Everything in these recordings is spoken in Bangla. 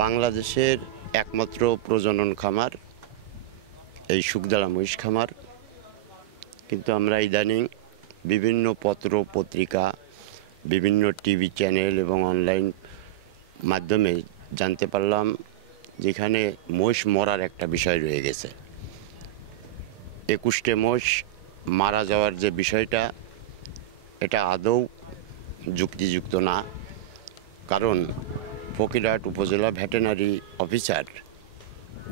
বাংলাদেশের একমাত্র প্রজনন খামার এই শুকদালা মহিষ খামার। কিন্তু আমরা ইদানিং বিভিন্ন পত্র পত্রিকা, বিভিন্ন টিভি চ্যানেল এবং অনলাইন মাধ্যমে জানতে পারলাম যেখানে মহিষ মরার একটা বিষয় রয়ে গেছে। 21টে মহিষ মারা যাওয়ার যে বিষয়টা, এটা আদৌ যুক্তিযুক্ত না। কারণ ফকিরহাট উপজেলা ভেটেরিনারি অফিসার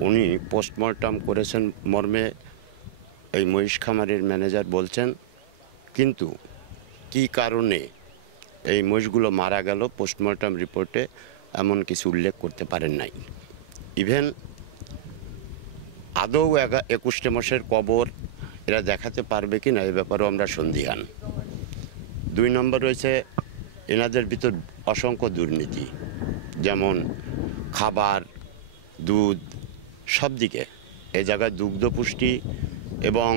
উনি পোস্টমর্টম করেছেন মর্মে এই মহিষ খামারের ম্যানেজার বলছেন, কিন্তু কি কারণে এই মহিষগুলো মারা গেল পোস্টমর্টম রিপোর্টে এমন কিছু উল্লেখ করতে পারেন নাই। ইভেন আদৌ 21টে মহিষের কবর এরা দেখাতে পারবে কি না এ ব্যাপারেও আমরা সন্দিহান। 2 নম্বর রয়েছে এনাদের ভিতর অসংখ্য দুর্নীতি, যেমন খাবার, দুধ, সব দিকে। এ জায়গায় দুগ্ধ পুষ্টি এবং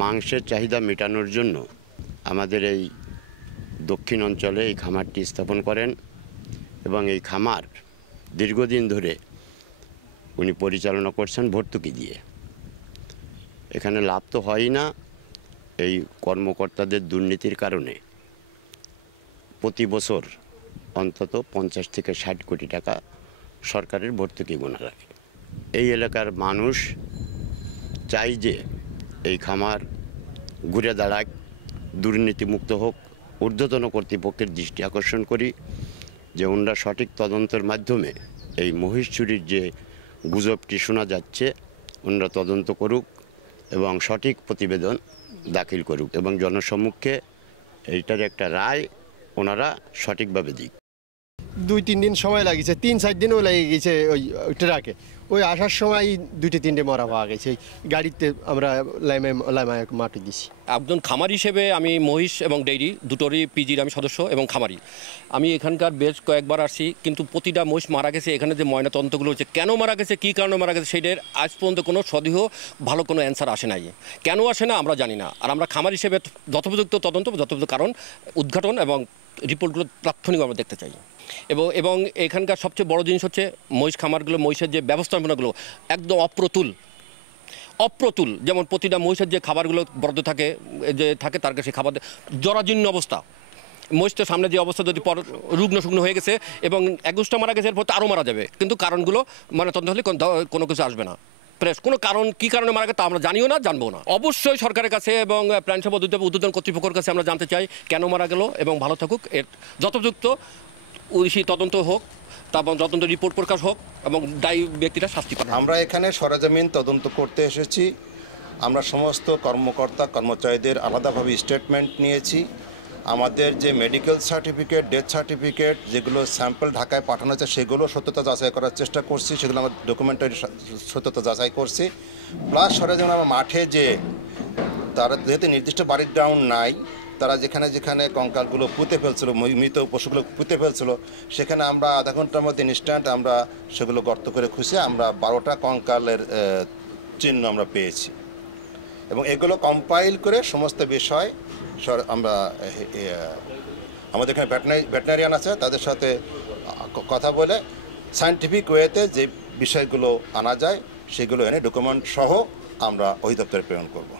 মাংসের চাহিদা মেটানোর জন্য আমাদের এই দক্ষিণ অঞ্চলে এই খামারটি স্থাপন করেন এবং এই খামার দীর্ঘদিন ধরে উনি পরিচালনা করছেন ভর্তুকি দিয়ে। এখানে লাভ তো হয়ই না, এই কর্মকর্তাদের দুর্নীতির কারণে প্রতি বছর অন্তত 50 থেকে 60 কোটি টাকা সরকারের ভর্তুকি গোনা রাখে। এই এলাকার মানুষ চাই যে এই খামার ঘুরে দাঁড়াক, দুর্নীতিমুক্ত হোক। ঊর্ধ্বতন কর্তৃপক্ষের দৃষ্টি আকর্ষণ করি যে ওনারা সঠিক তদন্তের মাধ্যমে এই মহিষ চুরির যে গুজবটি শোনা যাচ্ছে ওনারা তদন্ত করুক এবং সঠিক প্রতিবেদন দাখিল করুক এবং জনসম্মুখে এইটার একটা রায় ওনারা সঠিকভাবে দিক। 2-3 দিন সময় লাগিয়েছে, 3-4 দিনও লেগে গেছে ওই ট্রাকে। ওই আসার সময় 2-3টে মরা পাওয়া গেছে। গাড়িতে আমরা লাইমায় মাটি দিছি। একজন খামারি হিসেবে আমি মহিষ এবং ডেইরি দুটোরই পিজির আমি সদস্য এবং খামারি। আমি এখানকার বেশ কয়েকবার আসছি, কিন্তু প্রতিটা মহিষ মারা গেছে, এখানে যে ময়নাতদন্তগুলো হচ্ছে কেন মারা গেছে, কী কারণে মারা গেছে, সেটার আজ পর্যন্ত কোনো সদেহ ভালো কোনো অ্যান্সার আসে নাই। কেন আসে না আমরা জানি না। আর আমরা খামারি হিসেবে যথোপযুক্ত তদন্ত, যথোপযুক্ত কারণ উদ্ঘাটন এবং রিপোর্টগুলো তাৎক্ষণিক আমরা দেখতে চাই। এবং এখানকার সবচেয়ে বড় জিনিস হচ্ছে মহিষ খামারগুলো, মহিষের যে ব্যবস্থাপনাগুলো একদম অপ্রতুল। যেমন প্রতিটা মহিষের যে খাবারগুলো বরাদ্দ থাকে তার কাছে খাবার জরাজীর্ণ অবস্থা। মহিষটার সামনে যে অবস্থা, যদি রুগ্ন শুগ্ন হয়ে গেছে এবং 21টা মারা গেছে, এরপর আরও মারা যাবে, কিন্তু কারণগুলো তদন্ত হলে কোনো কিছু আসবে না। কোনো কারণ, কী কারণে মারা গেছে তা আমরা জানিও না, জানবো না। অবশ্যই সরকারের কাছে এবং প্রাণী সম্পদ উদ্বোধন কর্তৃপক্ষের কাছে আমরা জানতে চাই কেন মারা গেল এবং ভালো থাকুক, এর যথোপযুক্ত সেই তদন্ত হোক, তারপর তদন্ত রিপোর্ট প্রকাশ হোক এবং দায়ী ব্যক্তিরা শাস্তি পায়। আমরা এখানে সরেজমিন তদন্ত করতে এসেছি। আমরা সমস্ত কর্মকর্তা কর্মচারীদের আলাদাভাবে স্টেটমেন্ট নিয়েছি। আমাদের যে মেডিকেল সার্টিফিকেট, ডেথ সার্টিফিকেট, যেগুলো স্যাম্পল ঢাকায় পাঠানো হয়েছে সেগুলো সত্যতা যাচাই করার চেষ্টা করছি, সেগুলো আমরা ডকুমেন্টারি সত্যতা যাচাই করছি। প্লাস সরেজমিন আমরা মাঠে যে তারা যেহেতু নির্দিষ্ট বাড়ির গ্রাউন্ড নাই, তারা যেখানে কঙ্কালগুলো পুঁতে ফেলছিল, মৃত পশুগুলো পুঁতে ফেলছিল, সেখানে আমরা আধা ঘন্টার মধ্যে ইনস্ট্যান্ট আমরা সেগুলো গর্ত করে খুঁজে আমরা 12টা কঙ্কালের চিহ্ন আমরা পেয়েছি এবং এগুলো কম্পাইল করে সমস্ত বিষয় আমরা আমাদের এখানে ভেটেরিনারিয়ান আছে, তাদের সাথে কথা বলে সায়েন্টিফিক ওয়েতে যে বিষয়গুলো আনা যায় সেগুলো এনে ডকুমেন্ট সহ আমরা অধিদপ্তরে প্রেরণ করব।